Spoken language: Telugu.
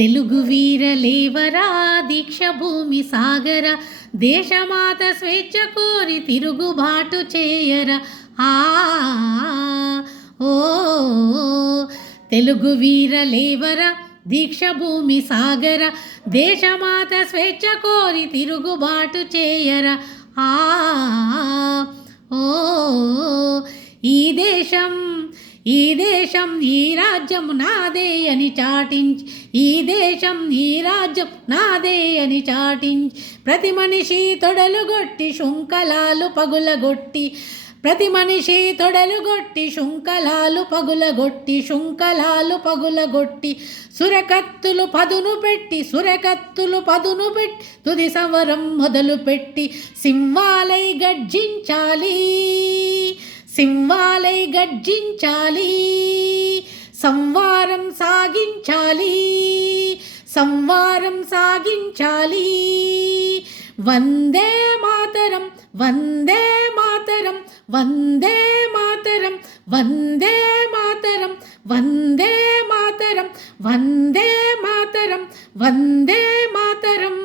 తెలుగు వీరలేవరా దీక్ష భూమి సాగర దేశమాత స్వేచ్ఛ కోరి తిరుగుబాటు చేయర ఆ ఓ తెలుగు వీరలేవరా దీక్ష భూమి సాగర దేశమాత స్వేచ్ఛ కోరి తిరుగుబాటు చేయర ఆ ఓ ఈ దేశం ఈ రాజ్యం నాదే అని చాటించి ఈ దేశం ఈ రాజ్యం నాదే అని చాటించి ప్రతి మనిషి తొడలుగొట్టి శృంఖలాలు పగులగొట్టి ప్రతి మనిషి తొడలుగొట్టి శృంఖలాలు పగులగొట్టి సురకత్తులు పదును పెట్టి తుది సమరం మొదలుపెట్టి సింహాలై గర్జించాలి సంవారం సాగించాలి వందే మాతరం వందే మాతరం వందే మాతరం వందే మాతరం వందే మాతరం వందే మాతరం వందే మాతరం